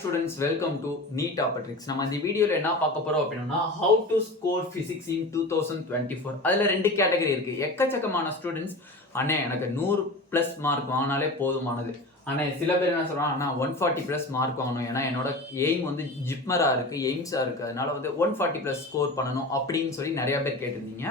Students, welcome to NEET Topics. நம்ம இந்த வீடியோல என்ன பார்க்க போறோம் அப்படின்னா how to score physics in 2024. அதுல ரெண்டு கேட்டகரி இருக்கு. எக்கச்சக்கமான ஸ்டூடெண்ட்ஸ் அண்ணே எனக்கு 100+ மார்க் வாங்கினாலே போதுமானது. ஆனா சில பேர் என்ன சொல்றாங்க, அண்ணா 140+ மார்க் வாங்கணும், ஏன்னா என்னோட எய்ம் வந்து ஜிப்மரா இருக்கு, எய்ம்ஸா இருக்கு, அதனால வந்து 140+ ஸ்கோர் பண்ணணும் அப்படின்னு சொல்லி நிறைய பேர் கேட்டிருந்தீங்க.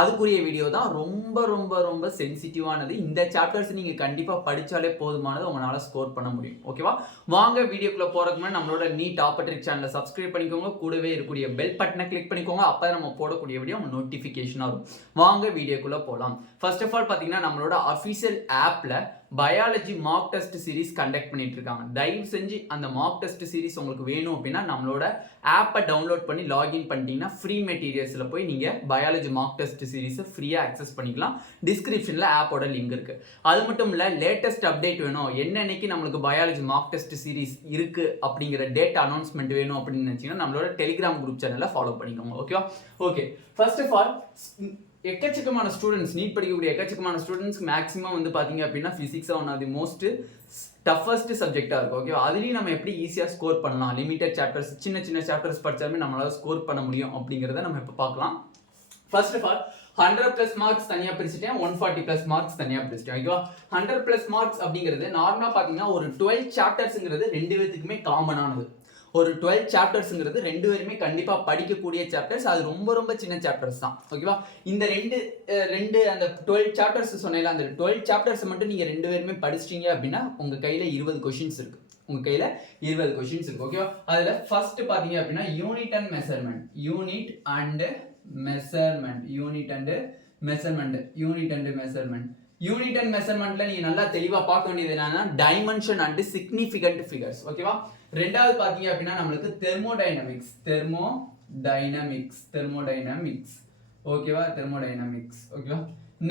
அதுக்குரிய வீடியோ தான். ரொம்ப ரொம்ப ரொம்ப சென்சிட்டிவானது. இந்த சாப்டர்ஸ் நீங்க கண்டிப்பா படிச்சாலே போதுமானது, உங்களால ஸ்கோர் பண்ண முடியும். ஓகேவா? வாங்க வீடியோக்குள்ள போறதுக்கு முன்னாடி நம்மளோட நீட் டாப்பட்ரிக் சேனலை சப்ஸ்கிரைப் பண்ணிக்கோங்க, கூடவே இருக்கக்கூடிய பெல் பட்டனை கிளிக் பண்ணிக்கோங்க. அப்போ நம்ம போடக்கூடிய வீடியோ உங்க நோட்டிஃபிகேஷன் வரும். வாங்க வீடியோக்குள்ள போகலாம். ஃபர்ஸ்ட் ஆஃப் ஆல் பார்த்தீங்கன்னா நம்மளோட அஃபிஷியல் ஆப்ல biology mark test series conduct பண்ணிட்டு இருக்காங்க. தயவு செஞ்சு அந்த மார்க் டெஸ்ட் சீரிஸ் உங்களுக்கு வேணும் அப்படின்னா நம்மளோட ஆப்பை டவுன்லோட் பண்ணி லாகின் பண்ணிட்டீங்கன்னா ஃப்ரீ மெட்டீரியல்ஸில் போய் நீங்கள் பயாலஜி மார்க் டெஸ்ட் சீரிஸை ஃப்ரீயாக அக்சஸ் பண்ணிக்கலாம். டிஸ்கிரிப்ஷனில் ஆப்போட லிங்க் இருக்கு. அது மட்டும் இல்லை, லேட்டஸ்ட் அப்டேட் வேணும், என்னன்னைக்கு நம்மளுக்கு பயாலஜி மார்க் டெஸ்ட் சீரிஸ் இருக்கு அப்படிங்கிற டேட் அனௌன்ஸ்மெண்ட் வேணும் அப்படின்னு நினைச்சீங்கன்னா நம்மளோட டெலிகிராம் குரூப் சேனலை ஃபாலோ பண்ணிக்கோங்க. ஓகேவா? ஓகே, ஃபர்ஸ்ட் ஆஃப் ஆல் எக்கச்சக்கமான ஸ்டூடெண்ட்ஸ், நீட் படிக்கக்கூடிய எக்கச்சக்கமான ஸ்டூடெண்ட்ஸ் மேக்ஸிமம் வந்து பார்த்தீங்க அப்படின்னா physics one of the most toughest சப்ஜெக்டாக இருக்கும். ஓகே, அதுலேயும் நம்ம எப்படி ஈஸியாக ஸ்கோர் பண்ணலாம், லிமிட்டட் சாப்டர்ஸ், சின்ன சின்ன சாப்டர்ஸ் படித்தாலுமே நம்மளால ஸ்கோர் பண்ண முடியும் அப்படிங்கிறத நம்ம இப்போ பார்க்கலாம். ஃபர்ஸ்ட் ஆஃப் ஆல் 100+ மார்க்ஸ் தனியாக பிரிச்சுட்டேன், 140+ மார்க்ஸ் தனியாக பிரிச்சுட்டேன். ஓகேவா? 100+ மார்க்ஸ் அப்படிங்கிறது நார்மலாக பார்த்தீங்கன்னா ஒரு 12 சாப்டர்ஸுங்கிறது ரெண்டு பேத்துக்குமே காமனானது. ஒரு 12 சாப்டர்ஸ்ங்கிறது ரெண்டு பேருமே கண்டிப்பா படிக்கக்கூடிய சாப்டர்ஸ். அது ரொம்ப ரொம்ப சின்ன சாப்டர்ஸ் தான். ஓகேவா? இந்த ரெண்டு அந்த 12 சாப்டர்ஸ் சொன்னேன், அந்த 12 சாப்டர்ஸ் மட்டும் நீங்க ரெண்டு பேருமே படிச்சிட்டீங்க அப்படின்னா உங்க கையில 20 கொஸ்டின்ஸ் இருக்கு. உங்க கையில 20 கொஸ்டின்ஸ் இருக்கு. ஓகேவா? அதுல ஃபர்ஸ்ட் பாத்தீங்க அப்படின்னா unit and measurement, unit and மெஷர்மெண்ட்ல நீங்க நல்லா தெளிவா பார்க்க வேண்டியது என்னன்னா டைமென்ஷன் அண்ட் சிக்னிஃபிகண்ட் ஃபிகர்ஸ். ஓகேவா? ரெண்டாவது பாத்தீங்க அப்படின்னா நம்மளுக்கு தெர்மோடைனமிக்ஸ். ஓகேவா? தெர்மோடைனமிக்ஸ். ஓகேவா?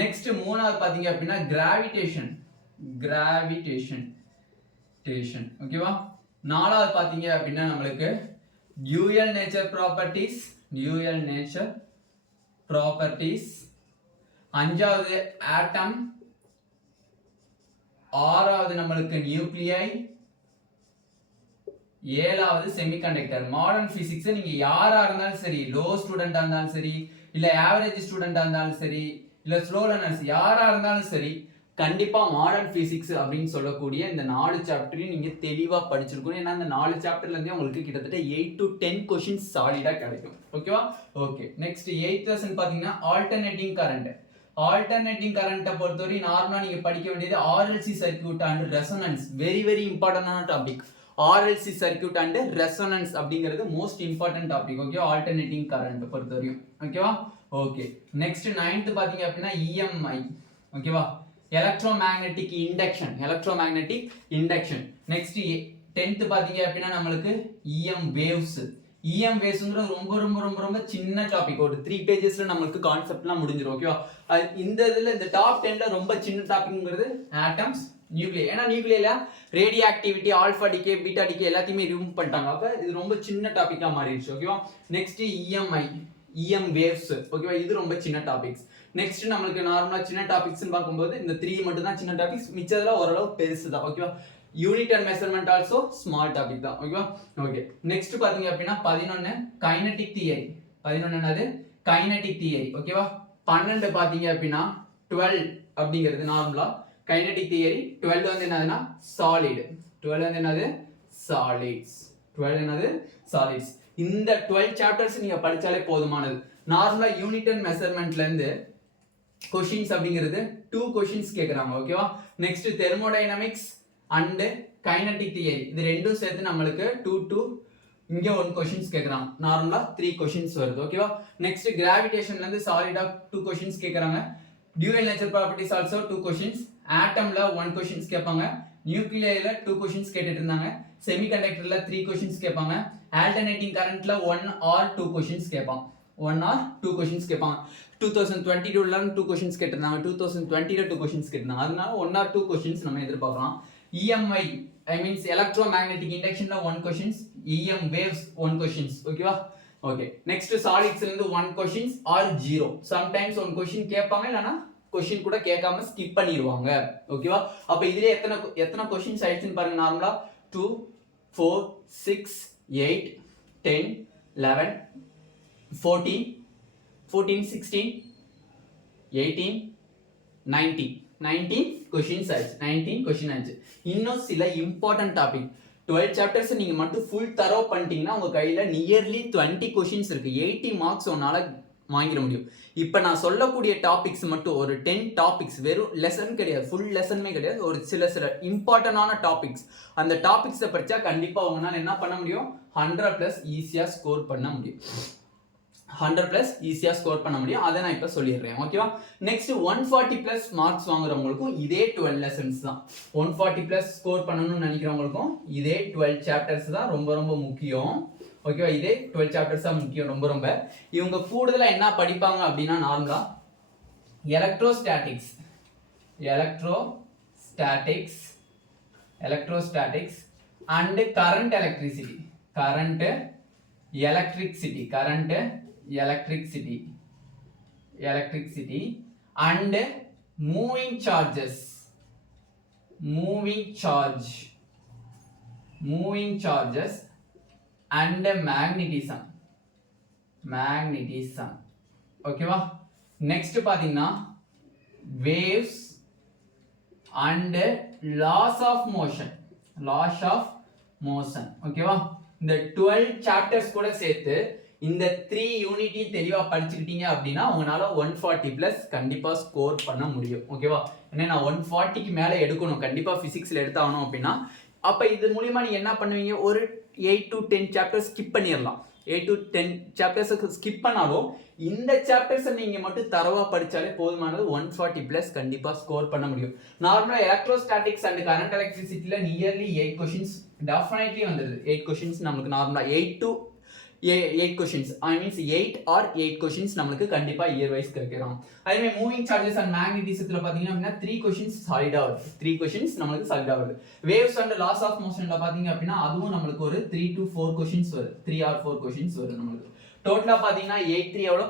நெக்ஸ்ட் மூணாவது பாத்தீங்க அப்படின்னா கிராவிடேஷன். ஓகேவா? நாலாவது பாத்தீங்க அப்படின்னா நம்மளுக்கு டியூயல் நேச்சர் ப்ராப்பர்ட்டிஸ். அஞ்சாவது ஆட்டம். ஆறாவது நம்மளுக்கு நியூக்ளியை. ஏழாவது செமிகண்டக்டர். மாடர்ன் பிசிக்ஸ் நீங்க யாரா இருந்தாலும் சரி, லோ ஸ்டூடெண்டா இருந்தாலும் சரி, இல்ல ஆவரேஜ் ஸ்டூடெண்டா இருந்தாலும் சரி, இல்ல ஸ்லோ லேர்னர்ஸ் யாரா இருந்தாலும் சரி, கண்டிப்பா மாடர்ன் பிசிக்ஸ் அப்படின்னு சொல்லக்கூடிய இந்த 4 சாப்டரையும் நீங்க தெளிவா படிச்சிருக்கணும். ஏன்னா இந்த 4 சாப்டர்ல இருந்தே உங்களுக்கு கிட்டத்தட்ட 8 to 10 கொஸ்டின்ஸ் சாலிடா கிடைக்கும். ஓகேவா? ஓகே, நெக்ஸ்ட் 8th லெசன் பாத்தீங்கன்னா ஆல்டர்னேட்டிங் கரண்ட்டை பொறுத்தவரை நார்மலா நீங்க படிக்க வேண்டியது RLC circuit and resonance. Very very இம்பார்ட்டன்டான topic. RLC circuit and resonance அப்படிங்கிறது most important topic. Okay, alternating current பொறுத்தவரையும். ஓகேவா? ஓகே, நெக்ஸ்ட் 9th பாத்தீங்க அப்படின்னா இஎம்ஐ. ஓகேவா? Electromagnetic induction. நெக்ஸ்ட் 10th பாத்தீங்க அப்படின்னா நம்மளுக்கு இஎம் வேவ்ஸ்ங்கிறது ரொம்ப ரொம்ப ரொம்ப ரொம்ப சின்ன டாபிக். ஒரு 3 பேஜஸ்ல நம்மளுக்கு கான்செப்ட்லாம் முடிஞ்சிடும். ஓகேவா? இந்த இதுல இந்த டாப் 10ல ரொம்ப சின்ன டாபிக்ங்கிறது ஆட்டம்ஸ், நியூக்ளியை. ஏன்னா நியூக்ளியில radioactivity, alpha decay, beta decay எல்லாத்தையுமே ரிமூவ் பண்ணிட்டாங்க. அப்ப இது ரொம்ப சின்ன டாபிக்கா மாறிடுச்சு. ஓகேவா? Next EM waves. ஓகேவா? இது ரொம்ப சின்ன டாபிக்ஸ். நெக்ஸ்ட் நம்மளுக்கு நார்மலா சின்ன டாபிக்ஸ் பார்க்கும்போது இந்த 3 மட்டும் தான் சின்ன டாபிக்ஸ், மிச்சதெல்லாம் ஓரளவு பெருசு தான். ஓகேவா? Unit and measurement also small topic தான். ஓகேவா? ஓகே, நெக்ஸ்ட் பாத்தீங்க அப்படின்னா 11 கைனடிக் தியரி. 11 என்னது? Kinetic theory. ஓகேவா? 12 பாத்தீங்க அப்படின்னா 12 அப்படிங்கிறது நார்மலா கைனடிக் தியரி. 12 வந்து என்னதுன்னா சாலிட். 12 வந்து என்னது? சாலிட்ஸ். இந்த 12 சாப்டர்ஸ் நீங்க படிச்சாலே போதுமானது. நார்மலா யூனிட் அண்ட் மெஷர்மெண்ட்ல இருந்து கொஸ்டின்ஸ் அப்படிங்கிறது 2 கொஸ்டின்ஸ் கேக்குறாங்க. ஓகேவா? Next thermodynamics and kinetic theory, இது ரெண்டும் சேர்த்து நம்மளுக்கு 2 இங்க 1 கொஸ்டின்ஸ் கேக்குறாங்க. நார்மலா 3 கொஸ்டின்ஸ் வருது. ஓகேவா? நெக்ஸ்ட் கிராவிடேஷன்ல இருந்து சாலிடா 2 கொஸ்டின்ஸ் கேக்குறாங்க. Dual nature properties also 2 questions. ஆட்டம்ல 1 கொஸ்டின்ஸ் கேட்பாங்க. நியூக்ளியர்ல 2 கொஸ்டின்ஸ் கேட்டுட்டு இருந்தாங்க. செமிகண்டக்டர்ல 3 கொஸ்டின்ஸ் கேட்பாங்க. ஆல்டர்னேட்டிங் கரண்ட்ல 1 or 2 கொஸ்டின்ஸ் கேட்பாங்க. 2022ல 2 கொஸ்டின்ஸ் கேட்டிருந்தாங்க. 2020ல 2 கொஸ்டின்ஸ் கேட்டிருந்தாங்க. அதனால 1 or 2 கொஸ்டின்ஸ் நம்ம எதிர்பார்க்கலாம். EMI, I means electromagnetic inductionல 1 questions, EM waves 1 questions. ஓகேவா? ஓகே, நெக்ஸ்ட் சாலிட்ஸ்ல இருந்து 1 questions or 0. சம்டைம்ஸ் 1 question கேட்பாங்க, இல்லனா கொஸ்டின் கூட கேட்காம ஸ்கிப் பண்ணிடுவாங்க. ஓகேவா? அப்ப இதுல எத்தனை கொஸ்டின்ஸ் ஆயிடுச்சுன்னு பாருங்க. நார்மலா 2, 4, 6, 8, 10, 11, 14, 16, 18, 19 கொஷின்ஸ் ஆயிடுச்சு. 19 கொஷின் ஆயிடுச்சு. இன்னும் சில இம்பார்ட்டன்ட் டாபிக் 12 சாப்டர்ஸ் நீங்க மட்டும் ஃபுல் தரோ பண்ணிட்டீங்கன்னா உங்க கையில நியர்லி 20 கொஷின்ஸ் இருக்கு. 80 மார்க்ஸ் உன்னால வாங்கிட முடியும். இப்போ நான் சொல்லக்கூடிய டாபிக்ஸ் மட்டும் ஒரு 10 டாபிக்ஸ், வெறும் லெசன் கிடையாது, ஃபுல் லெசனுமே கிடையாது, ஒரு சில இம்பார்ட்டன்டான டாபிக்ஸ். அந்த டாபிக்ஸை படிச்சா கண்டிப்பா உங்களால என்ன பண்ண முடியும், 100+ ஈஸியா ஸ்கோர் பண்ண முடியும். 100+ ஈஸியா ஸ்கோர் பண்ண முடியும். அதை நான் இப்போ சொல்லிடுறேன். ஓகேவா? நெக்ஸ்ட் 140+ மார்க்ஸ் வாங்குறவங்களுக்கும் இதே 12 லெசன்ஸ் தான். 140+ ஸ்கோர் பண்ணணும்னு நினைக்கிறவங்களுக்கும் இதே 12 சாப்டர்ஸ் தான் ரொம்ப ரொம்ப முக்கியம். ஓகேவா? இதே 12 சாப்டர்ஸ் தான் முக்கியம் ரொம்ப ரொம்ப. இவங்க கூடுதலா என்ன படிப்பாங்க அப்படின்னா நார்மலா electrostatics and current electricity and moving charges and magnetism. ஓகேவா? நெக்ஸ்ட் பாத்தீங்கன்னா waves and laws of motion. ஓகேவா? இந்த 12 சாப்டர்ஸ் கூட சேர்த்து இந்த 3 யூனிட்டையும் தெளிவா படிச்சுக்கிட்டீங்க அப்படின்னா உங்களால 140+ கண்டிப்பா ஸ்கோர் பண்ண முடியும். ஓகேவா? ஏன்னா நான் 140க்கு மேல எடுக்கணும் கண்டிப்பா பிசிக்ஸ்ல எடுத்தாகணும் அப்படின்னா, அப்ப இது மூலியமா நீங்க என்ன பண்ணுவீங்க, ஒரு 8 to 10 சாப்டர்ஸ் ஸ்கிப் பண்ணிடலாம். 8 to 10 சாப்டர்ஸ் ஸ்கிப் பண்ணாலும் இந்த சாப்டர்ஸ் நீங்க மட்டும் தரவா படிச்சாலே போதுமானது. 140+ கண்டிப்பா ஸ்கோர் பண்ண முடியும். நார்மலா எலக்ட்ரோஸ்டாட்டிக்ஸ் அண்ட் கரண்ட் எலக்ட்ரிசிட்டில நியர்லி 8 கொஸ்டின்ஸ் டெஃபினெட்லி வந்துருது. 8 கொஸ்டின்ஸ் நமக்கு நார்மலா 8 questions, I means 8 or 8 questions நமக்கு கண்டிப்பா இயர் வைஸ் கேட்கிறோம். அதே மாதிரி மூவிங் சார்ஜஸ் அண்ட் மேக்னெட்டிசத்துல பாத்தீங்கன்னா அப்படின்னா 3 கொஸ்டின்ஸ் சாலிடா வருது. 3 கொஸ்டின்ஸ் நமக்கு சாலிடா வருது. வேவ்ஸ் அண்ட் லாஸ் ஆஃப் மோஷன்ல பாத்தீங்க அப்படின்னா அதுவும் நமக்கு ஒரு 3 to 4 கொஸ்டின்ஸ் வருது. 3 or 4 கொஸ்டின்ஸ் வருது நமக்கு. டோட்டலா பாத்தீங்கன்னா 8 3 எவ்வளவு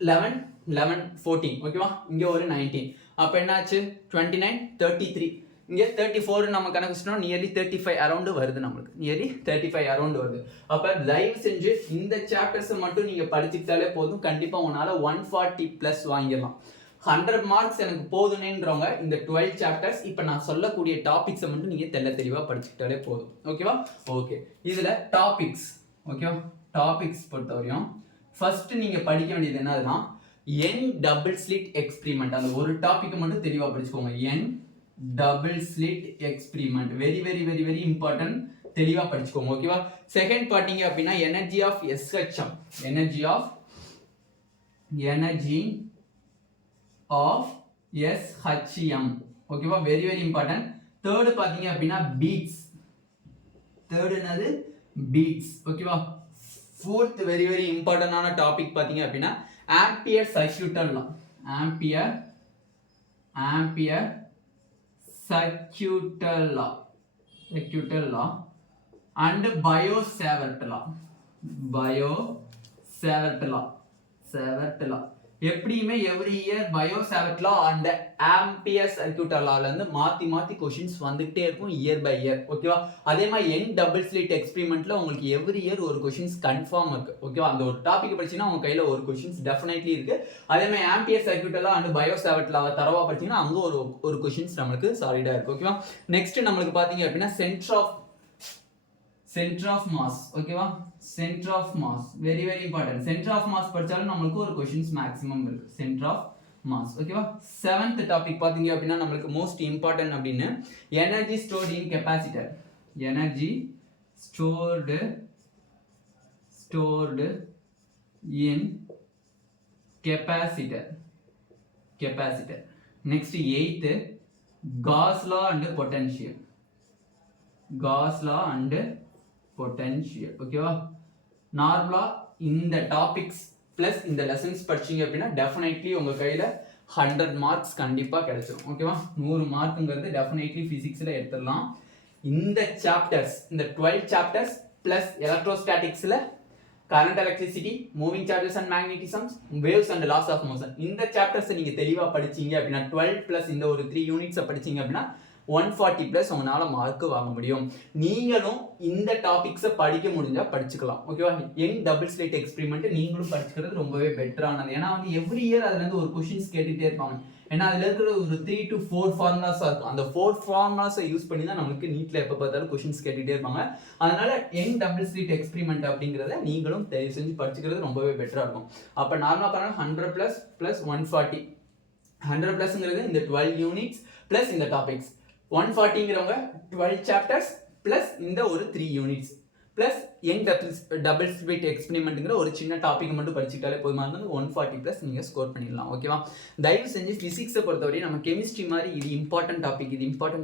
11 14. ஓகேவா? இங்க ஒரு 19. அப்ப என்னாச்சு 29 33. இங்க 34 நம்ம கணக்குச்சோம், நியர்லி 35 அரௌண்ட் வருது நமக்கு. நியர்லி 35 அரௌண்ட் வருது. அப்ப தயவு செஞ்சு இந்த சாப்டர்ஸ் மட்டும் நீங்க படிச்சுக்கிட்டாலே போதும். கண்டிப்பா உங்களால 140+ வாங்கிடலாம். 100 மார்க்ஸ் எனக்கு போதுனேன்றவங்க இந்த 12 சாப்டர்ஸ் இப்ப நான் சொல்லக்கூடிய டாபிக்ஸை மட்டும் நீங்க தெளிவா படிச்சுக்கிட்டாலே போதும். ஓகேவா? ஓகே. இதுல டாபிக்ஸ், ஓகேவா? டாபிக்ஸ் பொறுத்தவரையும் ஃபர்ஸ்ட் நீங்க படிக்க வேண்டியது என்னதுன்னா என் டபுள் ஸ்லிட் எக்ஸ்பிரிமெண்ட். அந்த ஒரு டாபிக் மட்டும் தெளிவா படிச்சுக்கோங்க. என் double slit experiment very very very very important. தெளிவா படிச்சுக்கோங்க. ஓகேவா? செகண்ட் பாத்தீங்க அப்படின்னா energy of SHM, energy of SHM. ஓகேவா? Very very important. தேர்ட் பாத்தீங்க அப்படின்னா பீட்ஸ். தேர்ட் என்னது பீட்ஸ். ஓகேவா? ஃபோர்த் வெரி வெரி இம்பார்ட்டன்டான டாபிக் பாத்தீங்க அப்படின்னா ampere circuital law, ampere circuital law and Biot-Savart law. எப்படியுமே every year Biot-Savart law and ampere circuital லால இருந்து மாத்தி क्वेश्चंस வந்துட்டே இருக்கும் இயர் பை இயர். ஓகேவா? அதே மாதிரி என் டபுள் ஸ்லிட் எக்ஸ்பெரிமெண்ட்ல உங்களுக்கு எவ்ரி இயர் ஒரு क्वेश्चंस கன்ஃபார்ம் இருக்கு. ஓகேவா? அந்த ஒரு டாபிக் படிச்சீங்கன்னா உங்க கையில ஒரு क्वेश्चंस டெஃபினெட்லி இருக்கு. அதே மாதிரி ampere circuital law and Biot-Savart law தரவா படிச்சீங்கன்னா அங்க ஒரு क्वेश्चंस நமக்கு சாலிடா இருக்கு. ஓகேவா? நெக்ஸ்ட் நமக்கு பாத்தீங்க அப்படின்னா சென்டர் ஆஃப் மாஸ். ஓகேவா? Centre of mass very very important. Centre of mass படிச்சாலும் நமக்கு ஒரு क्वेश्चंस மேக்ஸிமம் இருக்கு. Centre of mass. ஓகேவா? செவன்த் டாபிக் பாத்தீங்க அப்படின்னா நமக்கு மோஸ்ட் இம்பார்ட்டன்ட் அப்படின்னு energy stored in capacitor. Energy stored in capacitor. Next eighth Gauss law and potential. ஓகேவா? நார்மலா இந்த டாபிக்ஸ் பிளஸ் இந்த லெசன்ஸ் படிச்சீங்க அப்படின்னா டெஃபினெட்லி உங்க கையில 100 மார்க்ஸ் கண்டிப்பா கிடைச்சிடும். ஓகேவா? 100 மார்க்குங்கிறது டெஃபினெட்லி பிசிக்ஸ்ல எடுத்துடலாம். இந்த சாப்டர்ஸ், இந்த 12 சாப்டர்ஸ் பிளஸ் எலக்ட்ரோஸ்டாட்டிக்ஸ்ல current electricity, moving charges and magnetisms, waves and laws of motion, இந்த சாப்டர்ஸ் நீங்க தெளிவா படிச்சீங்க அப்படின்னா 12 பிளஸ் இந்த ஒரு 3 யூனிட்ஸ் படிச்சீங்க அப்படின்னா 140 ப்ளஸ் உங்களால் மார்க்கு வாங்க முடியும். நீங்களும் இந்த டாபிக்ஸை படிக்க முடிஞ்சால் படிச்சுக்கலாம். ஓகேவா? யங் டபுள் ஸ்லேட் எக்ஸ்பெரிமெண்ட் நீங்களும் படிச்சுக்கிறது ரொம்பவே பெட்டரானது. ஏன்னா வந்து எவ்ரி இயர் அதுலேருந்து ஒரு கொஷின்ஸ் கேட்டுகிட்டே இருப்பாங்க. ஏன்னா அதில் இருக்கிற ஒரு 3 to 4 ஃபார்முலாஸாக இருக்கும். அந்த 4 ஃபார்முலாஸை யூஸ் பண்ணி தான் நம்மளுக்கு நீட்டில் எப்போ பார்த்தாலும் கொஷின்ஸ் கேட்டுகிட்டே இருப்பாங்க. அதனால யங் டபுள் ஸ்லேட் எக்ஸ்பெரிமெண்ட் அப்படிங்கிறத நீங்களும் தயவு செஞ்சு படிச்சுக்கிறது ரொம்பவே பெட்டராக இருக்கும். அப்போ நார்மலாக பாருங்கள் 100 + 140. 100 ப்ளஸ்ங்கிறது இந்த 12 யூனிட்ஸ் ப்ளஸ் இந்த டாபிக்ஸ். 140ங்கிறவங்க 12 சாப்டர்ஸ் ப்ளஸ் இந்த ஒரு 3 units plus young double slit எக்ஸ்பெரிமெண்ட்டுங்கிற ஒரு சின்ன டாபிக் மட்டும் படிச்சுட்டாலே போதுமா இருந்தால் 140 ப்ளஸ் நீங்கள் ஸ்கோர் பண்ணிடலாம். ஓகேவா? தயவு செஞ்சு ஃபிசிக்ஸை பொறுத்தவரை நம்ம கெமிஸ்ட்ரி மாதிரி இது இம்பார்ட்டன்ட்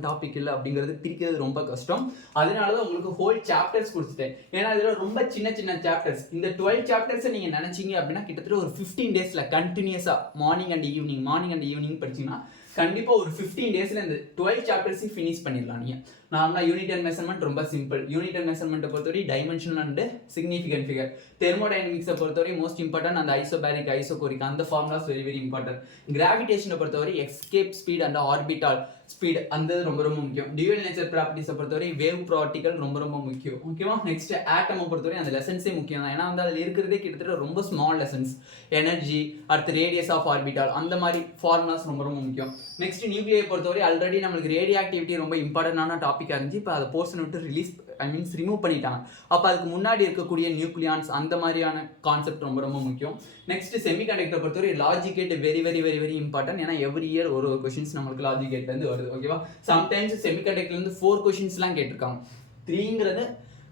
டாபிக் இல்லை அப்படிங்கிறது பிரிக்கிறது ரொம்ப கஷ்டம். அதனால தான் உங்களுக்கு ஹோல் சாப்டர்ஸ் கொடுத்துட்டேன். ஏன்னா இதில் ரொம்ப சின்ன சின்ன சாப்டர்ஸ். இந்த 12 சாப்டர்ஸை நீங்கள் நினச்சிங்க அப்படின்னா கிட்டத்தட்ட ஒரு 15 டேஸில் கண்டினியூஸாக மார்னிங் அண்ட் ஈவினிங் படிச்சிங்கன்னா கண்டிப்பாக ஒரு 15 டேஸில் இந்த 12 சாப்டர்ஸையும் ஃபினிஷ் பண்ணிடலாம். நீங்கள் நார்மலாக யூனிட் அண்ட் மெஷர்மெண்ட் ரொம்ப சிம்பிள். யூனிட் அண்ட் மெஷர்மெண்ட்டை பொறுத்தவரை டைமென்ஷன் அண்ட் சிக்னிஃபிகன்ட் ஃபிகர். தெர்மோடைனமிக்ஸை பொறுத்தவரை மோஸ்ட் இம்பார்ட்டன்ட் அந்த ஐசோபேரிக் ஐசோகோரிக் அந்த ஃபார்முலாஸ் வெரி இம்பார்ட்டன்ட். கிராவிடேஷனை பொறுத்தவரை escape speed and orbital speed அந்த ரொம்ப முக்கியம். டியூவல் நேச்சர் ப்ராப்பர்ட்டிஸை பொறுத்தவரை வேவ் பார்ட்டிகல் ரொம்ப முக்கியம். ஓகேவா? நெக்ஸ்ட் ஆட்டமை பொறுத்தவரை அந்த லெசன்ஸே முக்கியம் தான். ஏன்னா வந்து அதில் இருக்கிறதே கிட்டத்தட்ட ரொம்ப ஸ்மால் லெசன்ஸ். எனர்ஜி, அடுத்து ரேடியஸ் ஆஃப் ஆர்பிட்டால், அந்த மாதிரி ஃபார்முலாஸ் ரொம்ப முக்கியம். நெக்ஸ்ட் நியூக்ளியை பொறுத்தவரை ஆல்ரெடி நம்மளுக்கு ரேடியோ ஆக்டிவிட்டி ரொம்ப இம்பார்ட்டன்டான டாப்பிக்காக இருந்துச்சு. இப்போ அதை போர்ஷன் விட்டு ரிமூவ் பண்ணிட்டாங்க. அப்போ அதுக்கு முன்னாடி இருக்கக்கூடிய நியூக்ளியான்ஸ் அந்த மாதிரியான கான்செப்ட் ரொம்ப முக்கியம். நெக்ஸ்ட் செமிகண்டக்டர் பொறுத்தவரை லாஜிக் கேட் வெரி இம்பார்ட்டன்ட். ஏன்னா எவ்ரி இயர் ஒரு கொஸ்டின்ஸ் நம்மளுக்கு லாஜிக் கேட்லேருந்து வருது. ஓகேவா? சம்டைம்ஸ் செமிகண்டக்டர்லேருந்து 4 கொஸ்டின்ஸ்லாம் கேட்டிருக்காங்க. 3ங்கிறது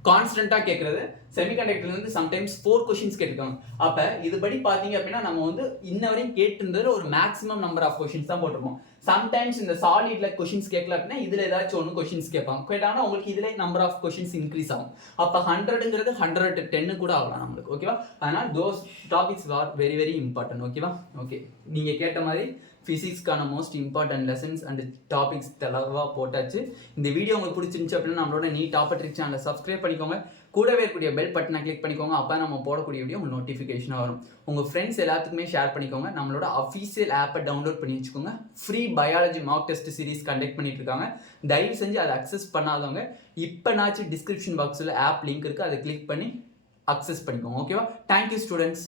கான்ஸ்டன்ட்டாக கேட்குறது. செமிகண்டக்டர்லேருந்து சம்டைம்ஸ் 4 கொஸ்டின்ஸ் கேட்டிருக்காங்க. அப்போ இதுபடி பார்த்தீங்க அப்படின்னா நம்ம வந்து இன்ன வரையும் கேட்டிருந்தது ஒரு மேக்ஸிமம் நம்பர் ஆஃப் கொஸ்டின்ஸ் தான் போட்டிருப்போம். சம்டைம்ஸ் இந்த சாலிட்ல கொஸ்டின்ஸ் கேட்கல அப்படின்னா இதுல ஏதாச்சும் ஒன்று கொஸ்டின்ஸ் கேட்பாங்க. கேட்டாங்கன்னா உங்களுக்கு இதுல நம்பர் ஆஃப் கொஸ்டின்ஸ் இன்க்ரீஸ் ஆகும். அப்போ 100ங்கிறது 110 கூட ஆகலாம் நம்மளுக்கு. ஓகேவா? அதனால those topics are very important. ஓகேவா? ஓகே, நீங்க கேட்ட மாதிரி ஃபிசிக்ஸ்க்கான most important lessons and topics தெளிவாக போட்டாச்சு. இந்த வீடியோ உங்களுக்கு பிடிச்சிருந்துச்சு அப்படின்னா நம்மளோட நீட் டாபிக் சேனலை சப்ஸ்கிரைப் பண்ணிக்கோங்க. கூடவே இருக்கக்கூடிய பெல் பட்டனை கிளிக் பண்ணிக்கோங்க. அப்போ நம்ம போடக்கூடிய வீடியோ உங்களுக்கு நோட்டிஃபிகேஷனாக வரும். உங்கள் ஃப்ரெண்ட்ஸ் எல்லாத்துக்குமே ஷேர் பண்ணிக்கோங்க. நம்மளோட அஃபீஷியல் ஆப்பை டவுன்லோட் பண்ணி வச்சுக்கோங்க. Free biology mark test series conduct பண்ணிட்டு இருக்காங்க. தயவு செஞ்சு அதை அக்சஸ் பண்ணாதவங்க இப்போனாச்சும் டிஸ்கிரிப்ஷன் பாக்ஸில் ஆப் லிங்க் இருக்குது, அதை கிளிக் பண்ணி அக்சஸ் பண்ணிக்கோங்க. ஓகேவா? Thank you students.